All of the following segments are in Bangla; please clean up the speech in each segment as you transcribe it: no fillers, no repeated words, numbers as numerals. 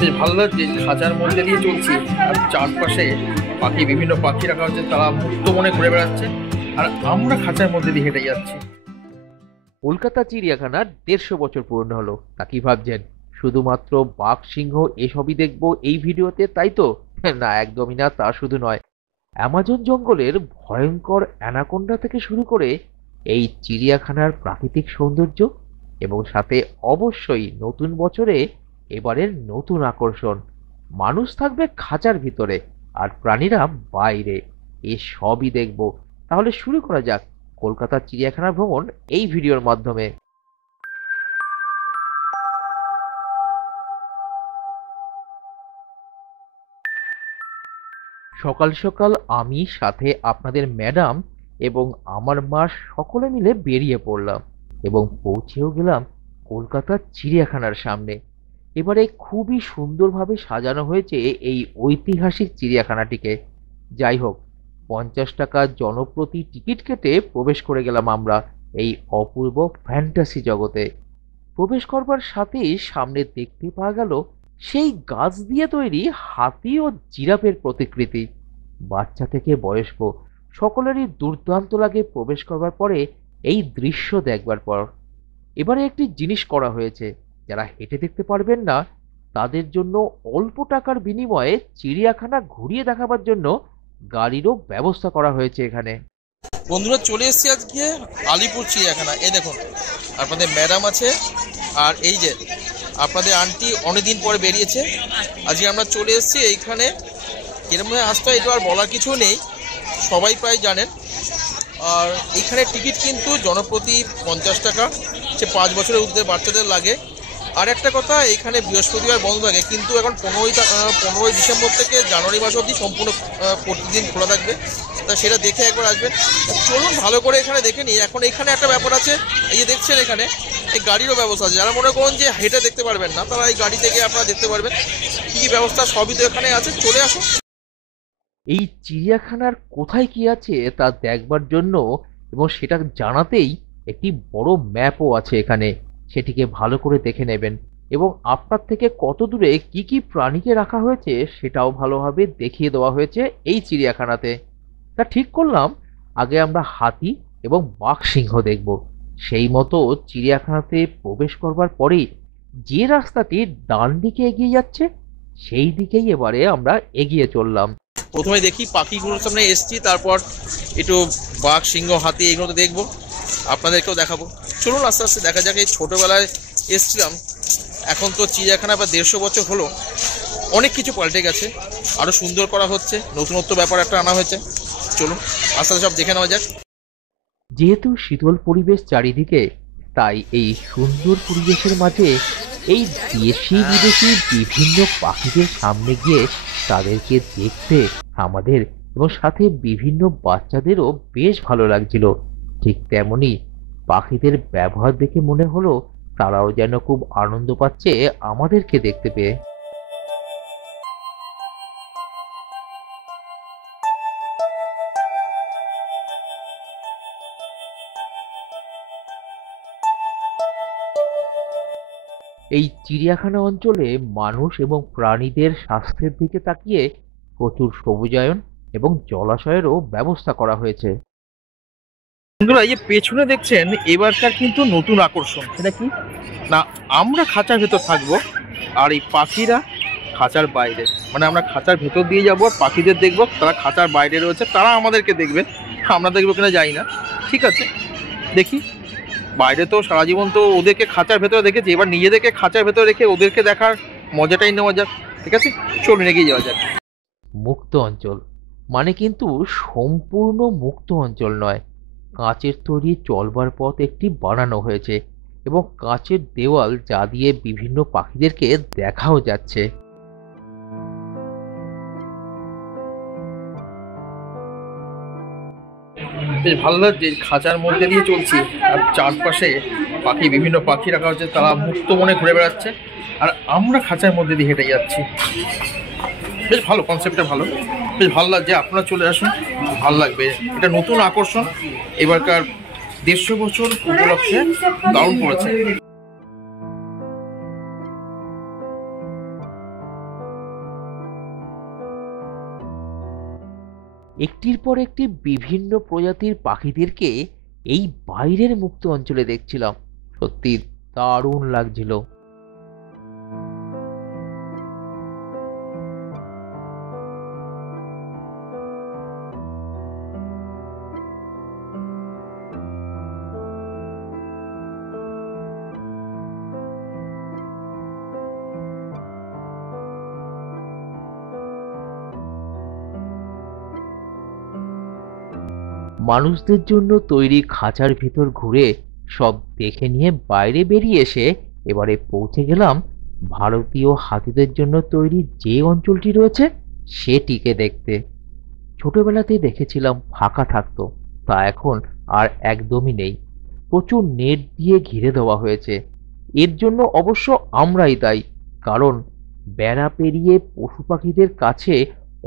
বেশ ভালো লাগছে। খাঁচার মধ্যে দিয়ে চলছি আর চারপাশে পাখি, বিভিন্ন পাখি রাখা হচ্ছে, তারা মুক্ত মনে ঘুরে বেড়াচ্ছে আর আমরা খাঁচার মধ্যে দিয়ে হেঁটে যাচ্ছি। কলকাতা চিড়িয়াখানার 150 বছর পূর্ণ হলো। তা কি ভাবছেন শুধুমাত্র বাঘ সিংহ এসবই দেখবো এই ভিডিওতে, তাই তো? না, একদমই না। তা শুধু নয়, অ্যামাজন জঙ্গলের ভয়ঙ্কর অ্যানাকোন্ডা থেকে শুরু করে এই চিড়িয়াখানার প্রাকৃতিক সৌন্দর্য এবং সাথে অবশ্যই নতুন বছরে এবারের নতুন আকর্ষণ, মানুষ থাকবে খাঁচার ভিতরে আর প্রাণীরা বাইরে, এ সবই দেখব। তাহলে শুরু করা যাক কলকাতা চিড়িয়াখানা ভ্রমণ এই ভিডিওর মাধ্যমে। সকাল সকাল আমি, সাথে আপনাদের ম্যাডাম এবং আমার মা সকলে মিলে বেরিয়ে পড়লাম এবং পৌঁছেও গেলাম কলকাতার চিড়িয়াখানার সামনে। এবারে খুবই সুন্দরভাবে সাজানো হয়েছে এই ঐতিহাসিক চিড়িয়াখানাটিকে। যাই হোক, 50 টাকা জনপ্রতি টিকিট কেটে প্রবেশ করে গেলাম আমরা এই অপূর্ব ফ্যান্টাসি জগতে। প্রবেশ করবার সাথেই সামনে দেখতে পাওয়া গেল সেই গাছ দিয়ে তৈরি হাতি ও জিরাফের প্রতিকৃতি। বাচ্চা থেকে বয়স্ক সকলেরই দুর্দান্ত লাগে প্রবেশ করবার পরে এই দৃশ্য দেখবার পর। এবারে একটি জিনিস করা হয়েছে, যারা হেঁটে দেখতে পারবেন না তাদের জন্য অল্প টাকার বিনিময়ে চিড়িয়াখানা ঘুরিয়ে দেখাবার জন্য গাড়িরও ব্যবস্থা করা হয়েছে এখানে। বন্ধুরা, চলে এসেছি আজকে আলিপুর চিড়িয়াখানা। এই দেখুন, আপনাদের ম্যাডাম আছে আর এই যে আপনাদের আন্টি অনেকদিন পরে বেরিয়েছে। আজকে আমরা চলে এসেছি এইখানে। কিরমভাবে আসতে হয় এটা আর বলার কিছু নেই, সবাই প্রায় জানেন। আর এইখানে টিকিট কিন্তু জনপ্রতি 50 টাকা, সে 5 বছরের ঊর্ধ্বে বাচ্চাদের লাগে। আর একটা কথা, এইখানে বৃহস্পতিবার বন্ধ থাকে, কিন্তু এখন 15ই ডিসেম্বর থেকে জানুয়ারি মাস অবধি সম্পূর্ণ প্রতিদিন খোলা থাকবে। তা সেটা দেখে একবার আসবেন। চলুন ভালো করে এখানে দেখে নিই। এখন এখানে একটা ব্যাপার আছে, এই যে দেখছেন এখানে এই গাড়িরও ব্যবস্থা আছে। যারা মনে করুন যে হেঁটে দেখতে পারবেন না, তারা এই গাড়ি থেকে আপনারা দেখতে পারবেন। কী কী ব্যবস্থা সবই তো এখানে আছে, চলে আসুন। এই চিড়িয়াখানার কোথায় কি আছে তা দেখবার জন্য এবং সেটা জানাতেই একটি বড় ম্যাপও আছে এখানে, সেটিকে ভালো করে দেখে নেবেন এবং আপনার থেকে কত দূরে কি কি প্রাণীকে রাখা হয়েছে সেটাও ভালোভাবে দেখিয়ে দেওয়া হয়েছে এই চিড়িয়াখানাতে। তা ঠিক করলাম আগে আমরা হাতি এবং বাঘ সিংহ দেখব। সেই মতো চিড়িয়াখানাতে প্রবেশ করবার পরেই যে রাস্তাটি ডান দিকে এগিয়ে যাচ্ছে সেই দিকেই এবারে আমরা এগিয়ে চললাম। প্রথমে দেখি পাখিগুলোর সামনে এসছি, তারপর একটু বাঘ, সিংহ, হাতি এগুলো তো দেখবো, আপনাদেরকেও দেখাবো। চলুন আস্তে আস্তে দেখা যাক। এই ছোটোবেলায় এসছিলাম, এখন তো চিড়িয়াখানা বা 150 বছর হলো, অনেক কিছু পাল্টে গেছে, আরও সুন্দর করা হচ্ছে, নতুনত্ব ব্যাপার একটা আনা হয়েছে। চলুন আস্তে আস্তে সব দেখে নেওয়া যাক। যেহেতু শীতল পরিবেশ চারিদিকে, তাই এই সুন্দর পরিবেশের মাঝে এই দেশি বিদেশি বিভিন্ন পাখিদের সামনে গিয়ে তাদেরকে দেখতে আমাদের এবং সাথে বিভিন্ন বাচ্চাদেরও বেশ ভালো লাগছিল। ঠিক তেমনি পাখিদের ব্যবহার দেখে মনে হলো তারাও যেন খুব আনন্দ পাচ্ছে আমাদেরকে দেখতে পেয়ে। এই চিড়িয়াখানা অঞ্চলে মানুষ এবং প্রাণীদের স্বাস্থ্যের দিকে তাকিয়ে প্রচুর সবুজায়ন এবং জলাশয়েরও ব্যবস্থা করা হয়েছে। বন্ধুরা, এই যে পেছনে দেখছেন এবারকার কিন্তু নতুন আকর্ষণ। সেটা কি না, আমরা খাঁচার ভেতর থাকবো আর এই পাখিরা খাঁচার বাইরে, মানে আমরা খাঁচার ভেতর দিয়ে যাবো আর পাখিদের দেখবো, তারা খাঁচার বাইরে রয়েছে, তারা আমাদেরকে দেখবে, আমরা দেখবো কিনা জানি না। ঠিক আছে, দেখি। বাইরে তো সারা জীবন তো ওদেরকে খাঁচার ভেতরে দেখেছি, এবার নিজেদেরকে খাঁচার ভেতরে রেখে ওদেরকে দেখার মজাটাই নেওয়া যাক। ঠিক আছে, চলুন এগিয়ে যাওয়া যাক। মুক্ত অঞ্চল মানে কিন্তু সম্পূর্ণ মুক্ত অঞ্চল নয়, কাঁচের তৈরি চলবার পথ একটি বানানো হয়েছে এবং কাঁচের দেওয়াল যা দিয়ে বিভিন্ন পাখিদেরকে দেখাও যাচ্ছে। বেশ ভালো লাগছে। খাঁচার মধ্যে দিয়ে চলছি আর চারপাশে পাখি, বিভিন্ন পাখি রাখা হচ্ছে, তারা মুক্ত মনে ঘুরে বেড়াচ্ছে আর আমরা খাঁচার মধ্যে দিয়ে হেঁটে যাচ্ছি। বেশ ভালো, কনসেপ্টটা ভালো, বেশ ভালো লাগছে। আপনারা চলে আসুন, ভালো লাগবে। এটা নতুন আকর্ষণ, এবারকার 150 বছর উপলক্ষে দারুণ পড়েছে। একটির পর একটি বিভিন্ন প্রজাতির পাখিদেরকে এই বাইরের মুক্ত অঞ্চলে দেখছিলাম। সত্যি দারুণ লাগছিল। মানুষদের জন্য তৈরি খাঁচার ভিতর ঘুরে সব দেখে নিয়ে বাইরে বেরিয়ে এসে এবারে পৌঁছে গেলাম ভারতীয় হাতিদের জন্য তৈরি যে অঞ্চলটি রয়েছে সেটিকে দেখতে। ছোটবেলাতেই দেখেছিলাম ফাঁকা থাকতো, তা এখন আর একদমই নেই। প্রচুর নেট দিয়ে ঘিরে দেওয়া হয়েছে। এর জন্য অবশ্য আমরাই দায়ী, কারণ বেড়া পেরিয়ে পশু পাখিদের কাছে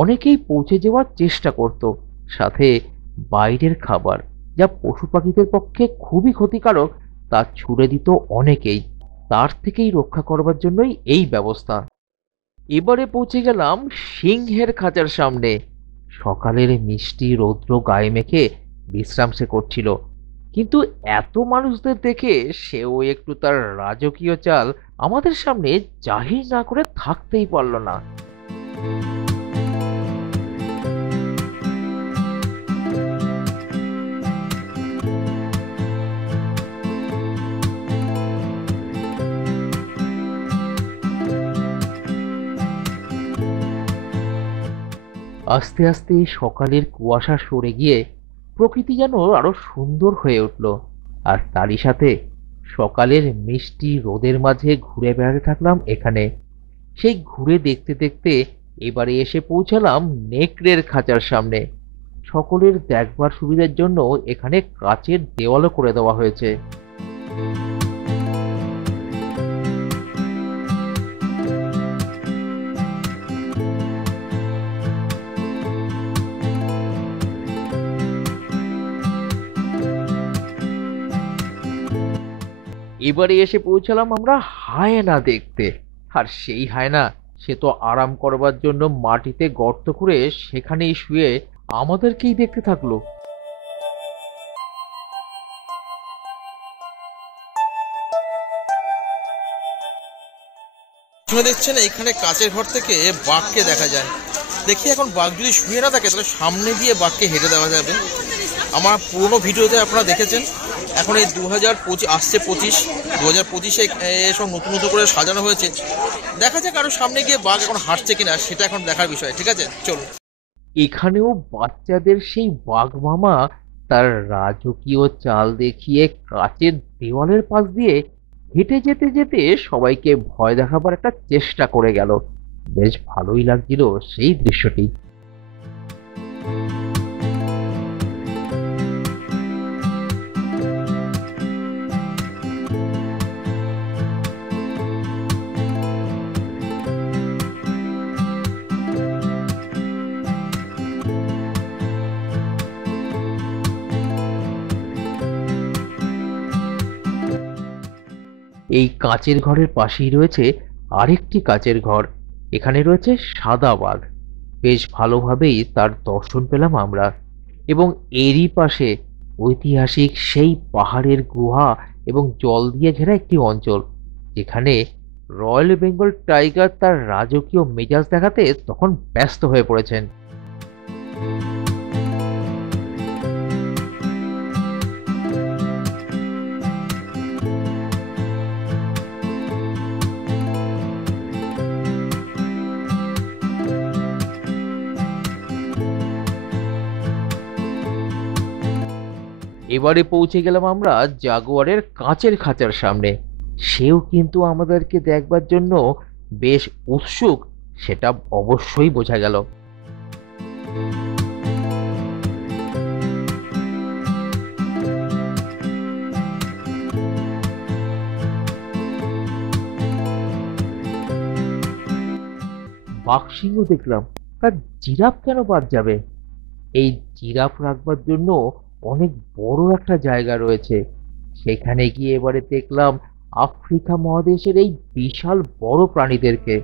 অনেকেই পৌঁছে যাওয়ার চেষ্টা করত, সাথে বাইরের খাবার যা পশু পাখিদের পক্ষে খুবই ক্ষতিকারক তা ছুড়ে দিত অনেকেই। তার থেকেই রক্ষা করবার জন্যই এই ব্যবস্থা। এবারে পৌঁছে গেলাম সিংহের খাঁচার সামনে। সকালের মিষ্টি রৌদ্র গায়ে মেখে বিশ্রাম সে করছিল, কিন্তু এত মানুষদের দেখে সেও একটু তার রাজকীয় চাল আমাদের সামনে জাহির না করে থাকতেই পারল না। আস্তে আস্তে সকালের কুয়াশা সরে গিয়ে প্রকৃতি যেন আরো সুন্দর হয়ে উঠল, আর তারই সাথে সকালের মিষ্টি রোদের মাঝে ঘুরে বেড়াতে থাকলাম এখানে। সেই ঘুরে দেখতে দেখতে এবারে এসে পৌঁছালাম নেকড়ের খাঁচার সামনে। সকলের দেখবার সুবিধার জন্য এখানে কাচের দেওয়ালও করে দেওয়া হয়েছে। এবারে এসে পৌঁছালাম আমরা হায়না দেখতে। আর সেই হায়না সে তো আরাম করবার জন্য মাটিতে গর্ত করে সেখানেই শুয়ে আমাদেরকেই দেখতে থাকলো। শুনে দেখছেন এইখানে কাচের ঘর থেকে বাঘকে দেখা যায়। দেখি এখন বাঘ যদি শুয়ে না থাকে তাহলে সামনে দিয়ে বাঘকে হেঁটে দেওয়া যাবে। আমার পুরোনো ভিডিওতে আপনারা দেখেছেন। এখন এই 2025 আসছে 2025-এ এসব নতুন নতুন করে সাজানো হয়েছে। দেখা যাক আরো সামনে গিয়ে বাঘ এখন হাঁটছে কিনা, সেটা এখন দেখার বিষয়। ঠিক আছে, চলুন। এখানেও বাচ্চাদের সেই বাঘ মামা তার রাজকীয় চাল দেখিয়ে কাচের দেওয়ালের পাশ দিয়ে হেঁটে যেতে যেতে সবাইকে ভয় দেখাবার একটা চেষ্টা করে গেল। বেশ ভালোই লাগছিল সেই দৃশ্যটি। এই কাচের ঘরের পাশেই রয়েছে আরেকটি কাচের ঘর। এখানে রয়েছে সাদা বাঘ। বেশ ভালোভাবেই তার দর্শন পেলাম আমরা। এবং এরই পাশে ঐতিহাসিক সেই পাহাড়ের গুহা এবং জল দিয়ে ঘেরা একটি অঞ্চল, যেখানে রয়্যাল বেঙ্গল টাইগার তার রাজকীয় মেজাজ দেখাতে তখন ব্যস্ত হয়ে পড়েছেন। এবারে পৌঁছে গেলাম আমরা জাগুয়ারের কাচের খাঁচার সামনে। সেও কিন্তু আমাদেরকে দেখবার জন্য বেশ উৎসুক, সেটা অবশ্যই বোঝা গেল। বাঘসিংহ দেখলাম, তার জিরাফ কেন বাদ যাবে? এই জিরাফ রাখবার জন্য অনেক বড় একটা জায়গা রয়েছে। সেখানে গিয়ে এবারে দেখলাম আফ্রিকা মহাদেশের এই বিশাল বড় প্রাণীদেরকে।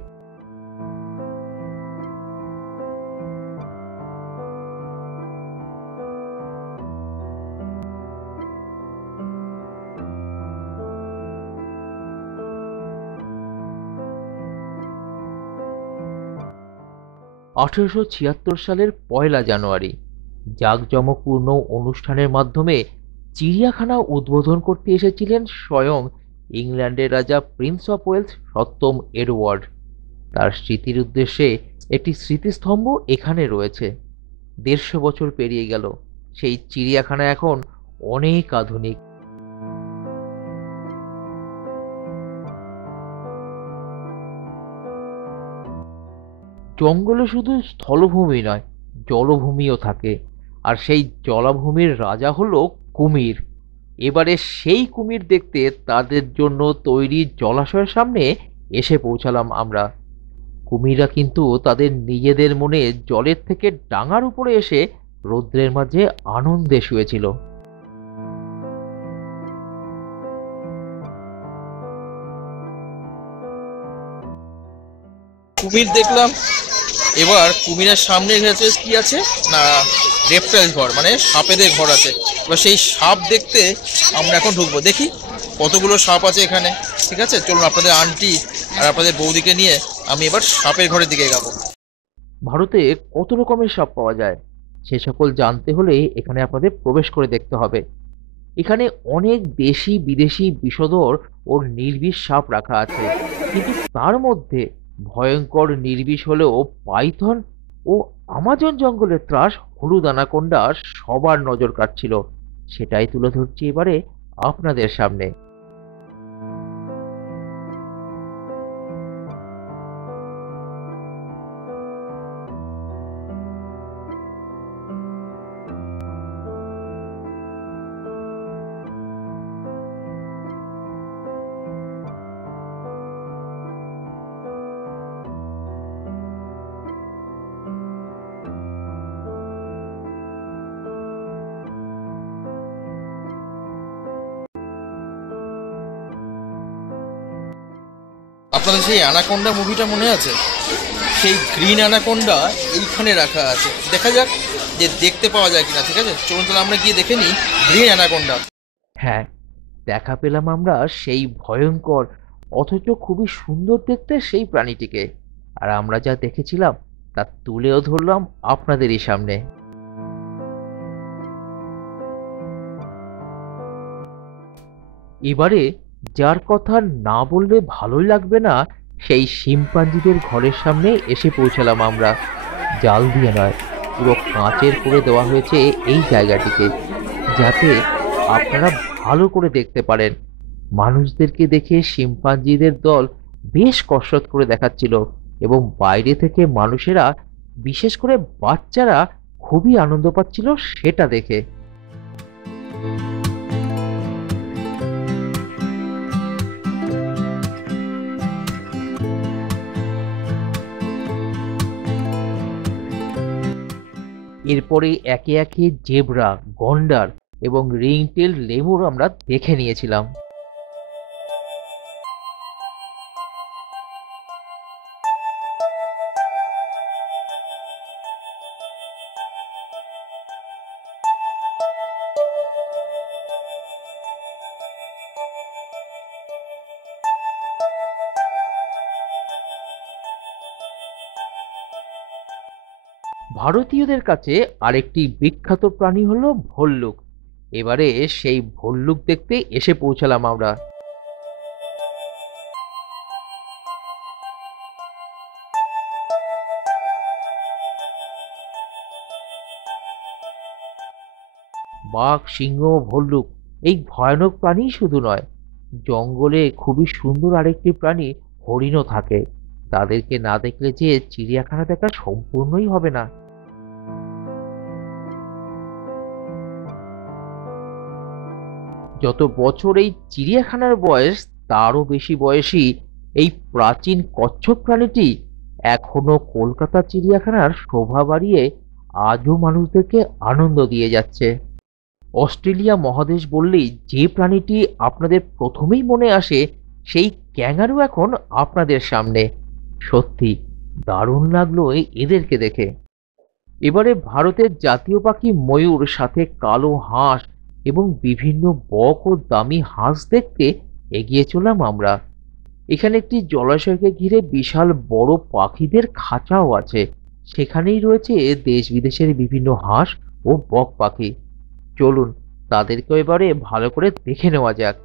1876 সালের 1 জানুয়ারি জাঁকজমকপূর্ণ অনুষ্ঠানের মাধ্যমে চিড়িয়াখানা উদ্বোধন করতে এসেছিলেন স্বয়ং ইংল্যান্ডের রাজা প্রিন্স অফ ওয়েলস 7ম এডওয়ার্ড। তার স্মৃতির উদ্দেশ্যে একটি স্মৃতিস্তম্ভ এখানে রয়েছে। 150 বছর পেরিয়ে গেল, সেই চিড়িয়াখানা এখন অনেক আধুনিক। জঙ্গলে শুধু স্থলভূমি নয়, জলভূমিও থাকে, আর সেই জলাভূমির রাজা হলো কুমির। এবারে সেই কুমির দেখতে তাদের জন্য তৈরি জলাশয়ের সামনে এসে পৌঁছালাম আমরা। কুমিররা কিন্তু তাদের নিজেদের মনে জলের থেকে ডাঙার উপরে এসে রৌদ্রের মাঝে আনন্দে শুয়েছিল। কুমির দেখলাম, এবার কুমিরের সামনে গেছে কি আছে না, রেপটাইল ঘর, মানে সাপেদের ঘর আছে। এবার সেই সাপ দেখতে আমরা এখন ঢুকবো, দেখি কতগুলো সাপ আছে এখানে। ঠিক আছে, চলুন আপনাদের আন্টি আর আপনাদের বৌদিকে নিয়ে আমি এবার সাপের ঘরের দিকে যাবো। ভারতে কত রকমের সাপ পাওয়া যায় সে সকল জানতে হলে এখানে আপনাদের প্রবেশ করে দেখতে হবে। এখানে অনেক দেশি বিদেশি বিষধর ও নির্বিষ সাপ রাখা আছে, কিন্তু তার মধ্যে ভয়ঙ্কর নির্বিষ হলেও পাইথন ও আমাজন জঙ্গলের ত্রাস হলুদ অ্যানাকোন্ডা সবার নজর কাটছিল। সেটাই তুলে ধরছি এবারে আপনাদের সামনে। আপনাদের সেই অ্যানাকোন্ডা মুভিটা মনে আছে? সেই গ্রিন অ্যানাকোন্ডা এইখানে রাখা আছে, দেখা যাক যে দেখতে পাওয়া যায় কিনা। ঠিক আছে, চলুন তাহলে আমরা গিয়ে দেখে নিই গ্রিন অ্যানাকোন্ডা। হ্যাঁ, দেখা পেলাম আমরা সেই ভয়ঙ্কর অথচ খুবই সুন্দর দেখতে সেই প্রাণীটিকে, আর আমরা যা দেখেছিলাম তা তুলেও ধরলাম আপনাদেরই সামনে। এবারে যার কথা না বললে ভালোই লাগবে না, সেই শিম্পাঞ্জিদের ঘরের সামনে এসে পৌঁছালাম আমরা। জাল দিয়ে নয়, পুরো কাঁচের করে দেওয়া হয়েছে এই জায়গাটিকে, যাতে আপনারা ভালো করে দেখতে পারেন। মানুষদেরকে দেখে শিম্পাঞ্জিদের দল বেশ কসরত করে দেখাচ্ছিল, এবং বাইরে থেকে মানুষেরা, বিশেষ করে বাচ্চারা, খুবই আনন্দ পাচ্ছিল সেটা দেখে। এরপরে একে একে জেব্রা, গন্ডার এবং রিংটেল লেমুর আমরা দেখে নিয়েছিলাম। ভারতীয়দের কাছে আরেকটি বিখ্যাত প্রাণী হলো ভল্লুক। এবারে সেই ভল্লুক দেখতে এসে পৌঁছালাম আমরা। বাঘ, সিংহ, ভল্লুক এই ভয়ানক প্রাণী শুধু নয়, জঙ্গলে খুবই সুন্দর আরেকটি প্রাণী হরিণও থাকে। তাদেরকে না দেখলে যে চিড়িয়াখানা দেখা সম্পূর্ণই হবে না। যত বছর এই চিড়িয়াখানার বয়স, তারও বেশি বয়সী এই প্রাচীন কচ্ছপ প্রাণীটি এখনো কলকাতা চিড়িয়াখানার শোভা বাড়িয়ে আজও মানুষদেরকে আনন্দ দিয়ে যাচ্ছে। অস্ট্রেলিয়া মহাদেশ বললেই যে প্রাণীটি আপনাদের প্রথমেই মনে আসে, সেই ক্যাঙ্গারু এখন আপনাদের সামনে। সত্যি দারুণ লাগলো এদেরকে দেখে। এবারে ভারতের জাতীয় পাখি ময়ূর, সাথে কালো হাঁস এবং বিভিন্ন বক ও দামি হাঁস দেখতে এগিয়ে চললাম আমরা। এখানে একটি জলাশয়কে ঘিরে বিশাল বড় পাখিদের খাঁচাও আছে, সেখানেই রয়েছে দেশ বিদেশের বিভিন্ন হাঁস ও বক পাখি। চলুন তাদেরকেও এবারে ভালো করে দেখে নেওয়া যাক।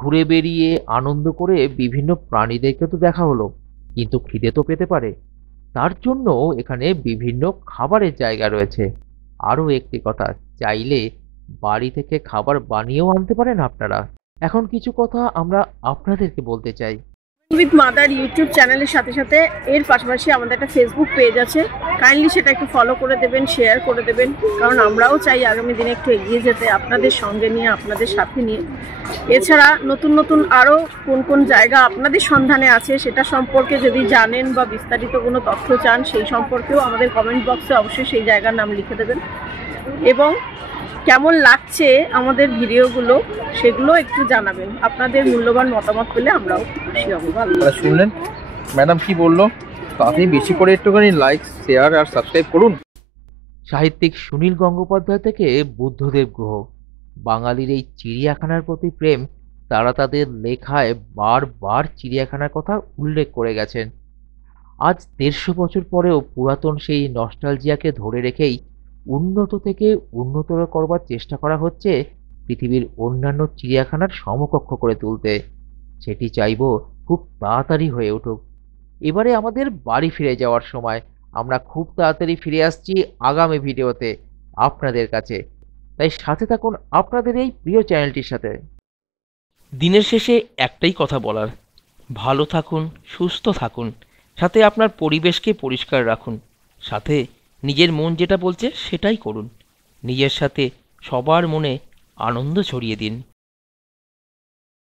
ঘুরে বেরিয়ে আনন্দ করে বিভিন্ন প্রাণীদেরকে তো দেখা হলো, কিন্তু খিদে তো পেতে পারে। তার জন্য এখানে বিভিন্ন খাবারের জায়গা রয়েছে। আরো একটি কথা, চাইলে বাড়ি থেকে খাবার বানিয়েও আনতে পারেন আপনারা। এখন কিছু কথা আমরা আপনাদেরকে বলতে চাই। উইথ মাদার ইউটিউব চ্যানেলের সাথে সাথে এর পাশাপাশি আমাদের একটা ফেসবুক পেজ আছে, কাইন্ডলি সেটা একটু ফলো করে দেবেন, শেয়ার করে দেবেন, কারণ আমরাও চাই আগামী দিনে একটু এগিয়ে যেতে আপনাদের সঙ্গে নিয়ে, আপনাদের সাথে নিয়ে। এছাড়া নতুন নতুন আরও কোন কোন জায়গা আপনাদের সন্ধানে আছে সেটা সম্পর্কে যদি জানেন বা বিস্তারিত কোনো তথ্য চান সেই সম্পর্কেও আমাদের কমেন্ট বক্সে অবশ্যই সেই জায়গার নাম লিখে দেবেন। এবং কেমন লাগছে আমাদের ভিডিওগুলো সেগুলো একটু জানাবেন। আপনাদের মূল্যবান মতামত পেলে আমরাও খুশি হব। ভালো শুনলেন ম্যাডাম কি বললো, তাতে বেশি করে একটুখানি লাইক, শেয়ার আর সাবস্ক্রাইব করুন। সাহিত্যিক সুনীল গঙ্গোপাধ্যায় থেকে বুদ্ধদেব গুহ, বাঙালির এই চিড়িয়াখানার প্রতি প্রেম তারা তাদের লেখায় বারবার চিড়িয়াখানার কথা উল্লেখ করে গেছেন। আজ ১৫০ বছর পরেও পুরাতন সেই নস্টালজিয়াকে ধরে রেখেই উন্নত থেকে উন্নতর করবার চেষ্টা করা হচ্ছে পৃথিবীর অন্যান্য চিড়িয়াখানার সমকক্ষ করে তুলতে। সেটি চাইবো খুব তাড়াতাড়ি হয়ে উঠুক। এবারে আমাদের বাড়ি ফিরে যাওয়ার সময়। আমরা খুব তাড়াতাড়ি ফিরে আসছি আগামী ভিডিওতে আপনাদের কাছে, তাই সাথে থাকুন আপনাদের এই প্রিয় চ্যানেলটির সাথে। দিনের শেষে একটাই কথা বলার, ভালো থাকুন, সুস্থ থাকুন, সাথে আপনার পরিবেশকে পরিষ্কার রাখুন, সাথে নিজের মন যেটা বলছে সেটাই করুন, নিজের সাথে সবার মনে আনন্দ ছড়িয়ে দিন।